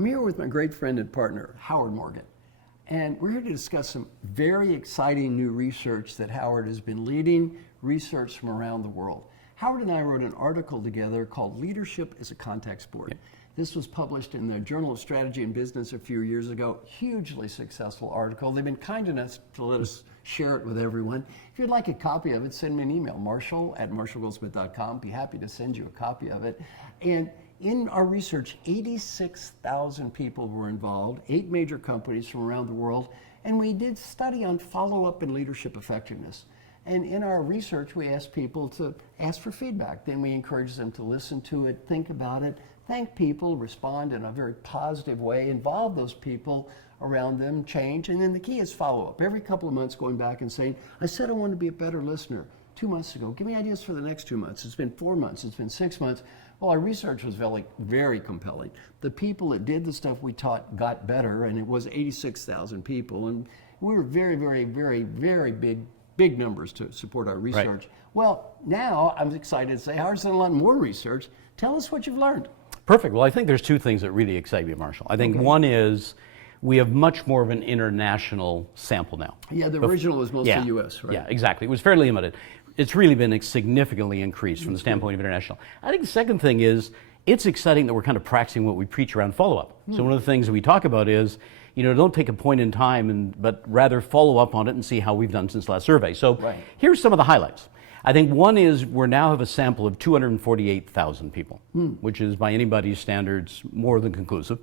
I'm here with my great friend and partner, Howard Morgan. And we're here to discuss some very exciting new research that Howard has been leading, research from around the world. Howard and I wrote an article together called Leadership as a Contact Sport. This was published in the Journal of Strategy and Business a few years ago. Hugely successful article. They've been kind enough to let us share it with everyone. If you'd like a copy of it, send me an email, marshall@marshallgoldsmith.com. Be happy to send you a copy of it. And in our research, 86,000 people were involved, 8 major companies from around the world, and we did study on follow-up and leadership effectiveness. And in our research, we asked people to ask for feedback. Then we encouraged them to listen to it, think about it, thank people, respond in a very positive way, involve those people around them, change. And then the key is follow-up. Every couple of months going back and saying, I said I wanted to be a better listener 2 months ago. Give me ideas for the next 2 months. It's been 4 months. It's been 6 months. Well, our research was very, very compelling. The people that did the stuff we taught got better, and it was 86,000 people. And we were very, very, very, very big numbers to support our research. Right. Well, now I'm excited to say, Howard's done a lot more research. Tell us what you've learned. Perfect. Well, I think there's 2 things that really excite me, Marshall. I think one is we have much more of an international sample now. Yeah, the original was mostly U.S., right? Yeah, exactly. It was fairly limited. It's really been significantly increased from the standpoint of international. I think the second thing is it's exciting that we're kind of practicing what we preach around follow-up. So one of the things that we talk about is, don't take a point in time, but rather follow up on it and see how we've done since last survey. So here's some of the highlights. I think one is we now have a sample of 248,000 people, which is by anybody's standards more than conclusive.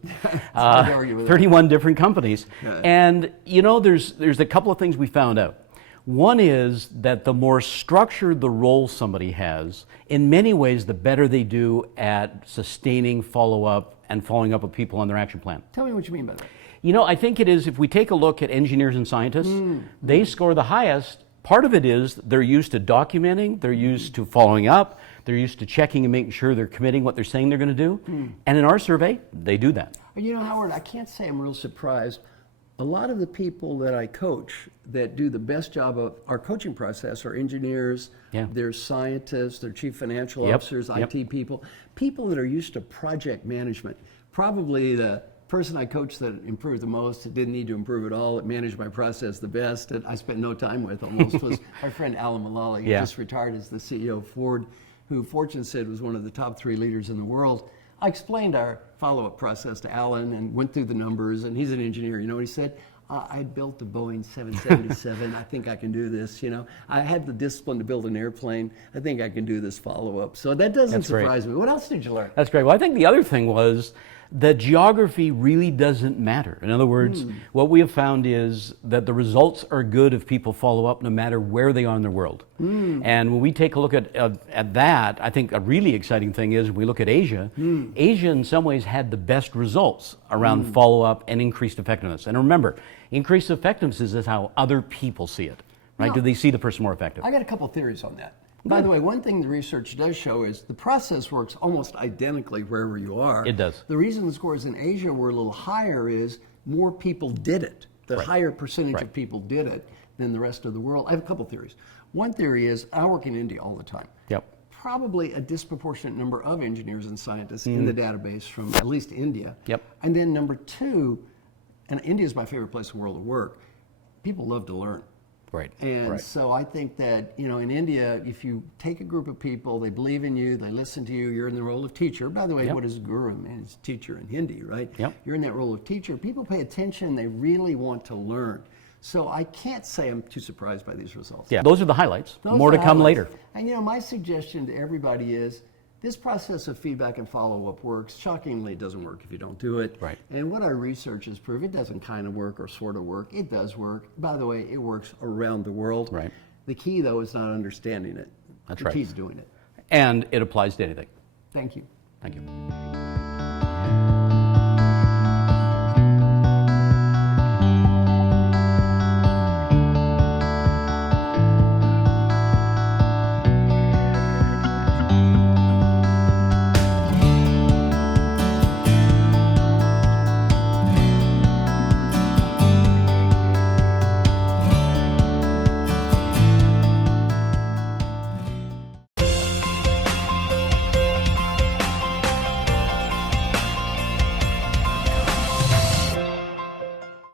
31 different companies. Yeah. And there's a couple of things we found out. One is that the more structured the role somebody has, in many ways the better they do at sustaining follow-up and following up with people on their action plan. Tell me what you mean by that. I think it is, if we take a look at engineers and scientists, they score the highest. Part of it is they're used to documenting, they're used to following up, they're used to checking and making sure they're committing what they're saying they're going to do. And in our survey, they do that. Howard, I can't say I'm real surprised. A lot of the people that I coach that do the best job of our coaching process are engineers, they're scientists, they're chief financial officers, IT people that are used to project management. Probably the person I coached that improved the most, that didn't need to improve at all, that managed my process the best, that I spent no time with almost, was our friend Alan Mulally. He just retired as the CEO of Ford, who Fortune said was one of the top 3 leaders in the world. I explained our follow-up process to Alan and went through the numbers, and he's an engineer. You know what he said? I built a Boeing 777. I think I can do this. I had the discipline to build an airplane. I think I can do this follow-up. So that doesn't surprise me. What else did you learn? That's great. Well, I think the other thing was that geography really doesn't matter. In other words, what we have found is that the results are good if people follow up no matter where they are in the world. And when we take a look at that, I think a really exciting thing is when we look at Asia, Asia in some ways had the best results around follow-up and increased effectiveness. And remember, increased effectiveness is how other people see it, right? Do they see the person more effective? I got a couple theories on that. By the way, one thing the research does show is the process works almost identically wherever you are. It does. The reason the scores in Asia were a little higher is more people did it. The higher percentage of people did it than the rest of the world. I have a couple theories. One theory is, I work in India all the time. Probably a disproportionate number of engineers and scientists in the database from at least India. And then number 2, and India is my favorite place in the world to work, people love to learn. And so I think that, in India, if you take a group of people, they believe in you, they listen to you, you're in the role of teacher. By the way, what is guru? It's teacher in Hindi, right? You're in that role of teacher. People pay attention, they really want to learn. So I can't say I'm too surprised by these results. Those are the highlights. More to come later. And my suggestion to everybody is, this process of feedback and follow-up works. Shockingly, it doesn't work if you don't do it. And what our research has proved, it doesn't kind of work or sort of work. It does work. By the way, it works around the world. The key, though, is not understanding it. The key is doing it. And it applies to anything. Thank you. Thank you.